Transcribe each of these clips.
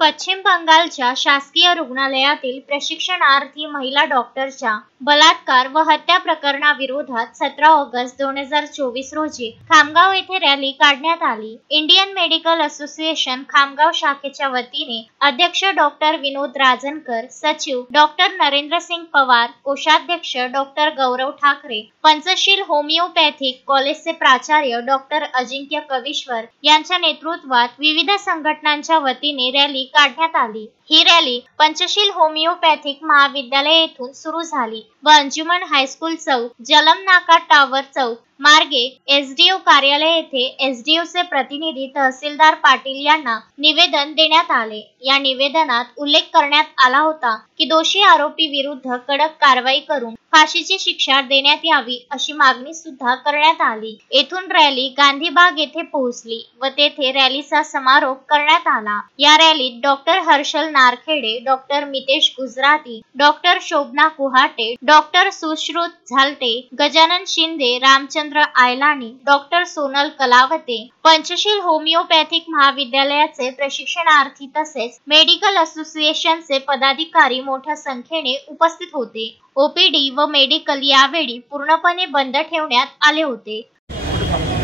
पश्चिम बंगालच्या शासकीय रुग्णालयातील प्रशिक्षणार्थी महिला डॉक्टरच्या बलात्कार व हत्या प्रकरणाविरोधात 17 ऑगस्ट 2024 रोजी खामगाव येथे रॅली काढण्यात आली। इंडियन मेडिकल असोसिएशन खामगाव शाखेच्या वतीने अध्यक्ष डॉक्टर विनोद राजनकर, सचिव डॉक्टर नरेंद्र सिंग पवार, कोषाध्यक्ष डॉक्टर गौरव ठाकरे, पंचशील होमिओपॅथिक कॉलेजचे प्राचार्य डॉक्टर अजिंक्य कविश्वर यांच्या नेतृत्वात विविध संघटनांच्या वतीने रॅली काढण्यात आली। ही रॅली पंचशील होमिओपॅथिक महाविद्यालय येथून सुरू झाली व अंजुमन हायस्कूल चौक, जलम नाका टावर चौक मार्गे एसडीओ कार्यालय येथे एसडीओचे प्रतिनिधी तहसीलदार पाटील यांना निवेदन देण्यात आले। या निवेदनात उल्लेख करण्यात आला होता की दोषी आरोपी विरुद्ध कडक कारवाई करून फाशीची शिक्षा देण्यात यावी अशी मागणी सुद्धा करण्यात आली। येथून रॅली गांधीबाग येथे पोहोचली व तेथे रॅलीचा समारोप करण्यात आला। या रॅलीत doctor Harshal Narkhede, doctor Mitesh Gujarati, doctor Shobhana Kuhate, doctor Sushrut Zalte, Gajanan Shinde, Ramchandra Aylani, doctor Sonal Kalawate, Panchsheel homeopathic महाविद्यालयाचे प्रशिक्षणार्थी तसेच मेडिकल असोसिएशनचे पदाधिकारी मोठ्या संख्येने उपस्थित होते। ओपीडी व मेडिकल यावेळी पूर्णपणे बंद ठेवण्यात आले होते।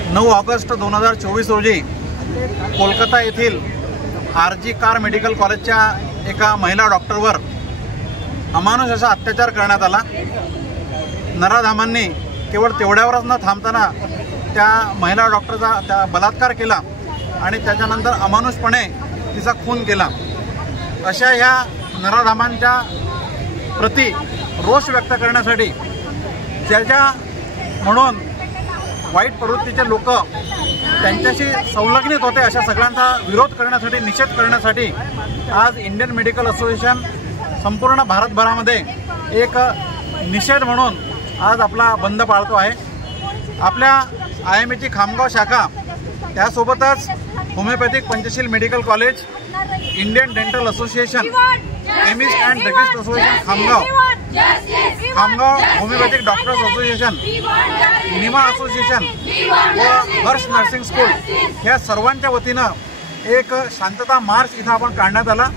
9 ऑगस्ट 2024 रोजी कोलकाता येथील आरजी कार मेडिकल कॉलेजच्या एका महिला डॉक्टरवर अमानुष असा अत्याचार करण्यात आला। नराधामांनी केवळ तेवढ्यावरच न थांबताना त्या महिला डॉक्टरचा त्या बलात्कार केला आणि त्याच्यानंतर अमानुषपणे तिचा खून केला। अशा ह्या नराधामांच्या प्रति रोष व्यक्त करण्यासाठी ज्या म्हणून वाईट प्रवृत्तीचे लोक त्यांच्याशी संलग्नित होते अशा सगळ्यांचा विरोध करण्यासाठी, निषेध करण्यासाठी आज इंडियन मेडिकल असोसिएशन संपूर्ण भारतभरामध्ये एक निषेध म्हणून आज आपला बंद पाळतो आहे। आपल्या IMAची खामगाव शाखा, त्यासोबतच homeopathic Panchsheel medical college, Indian dental association, chemist and druggist association Khamgaon, Khamgaon homeopathic doctors association, Nima association व हर्ष नर्सिंग स्कूल ह्या सर्वांच्या वतीनं एक शांतता मार्च इथं आपण काढण्यात आला,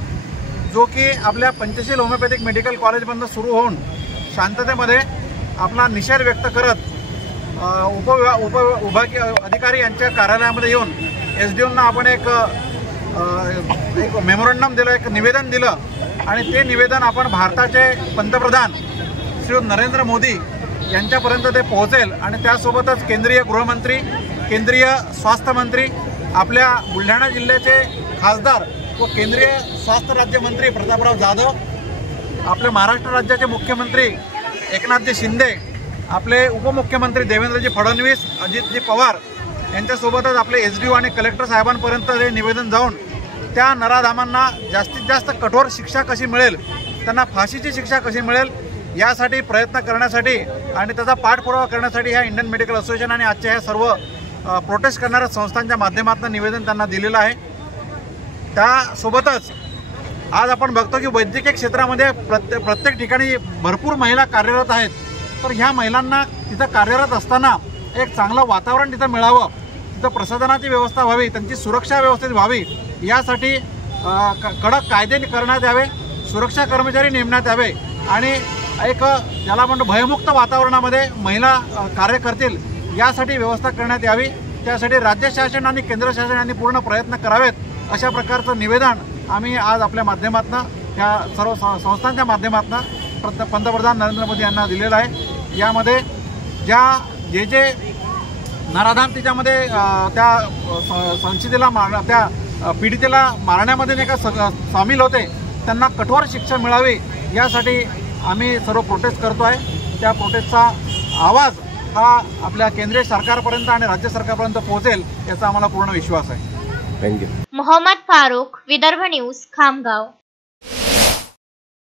जो की आपल्या पंचशील होमिओपॅथिक मेडिकल कॉलेजमधून सुरू होऊन शांततेमध्ये आपला निषेध व्यक्त करत उपविभागीय अधिकारी यांच्या कार्यालयामध्ये येऊन एसडीओंना आपण एक मेमोरंडम दिलं, एक निवेदन दिलं आणि ते निवेदन आपण भारताचे पंतप्रधान श्री नरेंद्र मोदी यांच्यापर्यंत ते पोहोचेल आणि त्यासोबतच केंद्रीय गृहमंत्री, केंद्रीय स्वास्थ्य मंत्री, आपल्या बुलढाणा जिल्ह्याचे खासदार व केंद्रीय स्वास्थ्य राज्यमंत्री प्रतापराव जाधव, आपले महाराष्ट्र राज्याचे मुख्यमंत्री एकनाथजी शिंदे, आपले उपमुख्यमंत्री देवेंद्रजी फडणवीस, अजितजी पवार यांच्यासोबतच आपले एसडीओ आणि कलेक्टर साहेबांपर्यंत हे निवेदन जाऊन त्या नराधामांना जास्तीत जास्त कठोर शिक्षा कशी मिळेल, त्यांना फाशीची शिक्षा कशी मिळेल यासाठी प्रयत्न करण्यासाठी आणि त्याचा पाठपुरावा करण्यासाठी ह्या इंडियन मेडिकल असोसिएशन आणि आजच्या ह्या सर्व प्रोटेस्ट करणाऱ्या संस्थांच्या माध्यमातून निवेदन त्यांना दिलेलं आहे। त्यासोबतच आज आपण बघतो की वैद्यकीय क्षेत्रामध्ये प्रत्येक ठिकाणी भरपूर महिला कार्यरत आहेत, तर ह्या महिलांना तिथं कार्यरत असताना एक चांगलं वातावरण तिथं मिळावं, तिथं प्रसाधनाची व्यवस्था व्हावी, त्यांची सुरक्षा व्यवस्थित व्हावी यासाठी कडक कायदे करण्यात यावे, सुरक्षा कर्मचारी नेमण्यात यावे आणि एक ज्याला म्हणतो भयमुक्त वातावरणामध्ये महिला कार्य करतील यासाठी व्यवस्था करण्यात यावी। त्यासाठी राज्य शासन आणि केंद्र शासन यांनी पूर्ण प्रयत्न करावेत अशा प्रकारचं निवेदन आम्ही आज आपल्या माध्यमातून, ह्या सर्व संस्थांच्या माध्यमातून पंतप्रधान नरेंद्र मोदी यांना दिलेलं आहे। यामध्ये जे नराधाम तिच्यामध्ये त्या संचितेला त्या पीडितेला मारण्यामध्ये नाही का सामील होते त्यांना कठोर शिक्षा मिळावी यासाठी आम्ही सर्व प्रोटेस्ट करतो आहे। त्या प्रोटेस्टचा आवाज हा आपल्या केंद्रीय सरकारपर्यंत आणि राज्य सरकारपर्यंत पोहोचेल याचा आम्हाला पूर्ण विश्वास आहे। थँक्यू। मोहम्मद फारूक, विदर्भ न्यूज, खामगाव।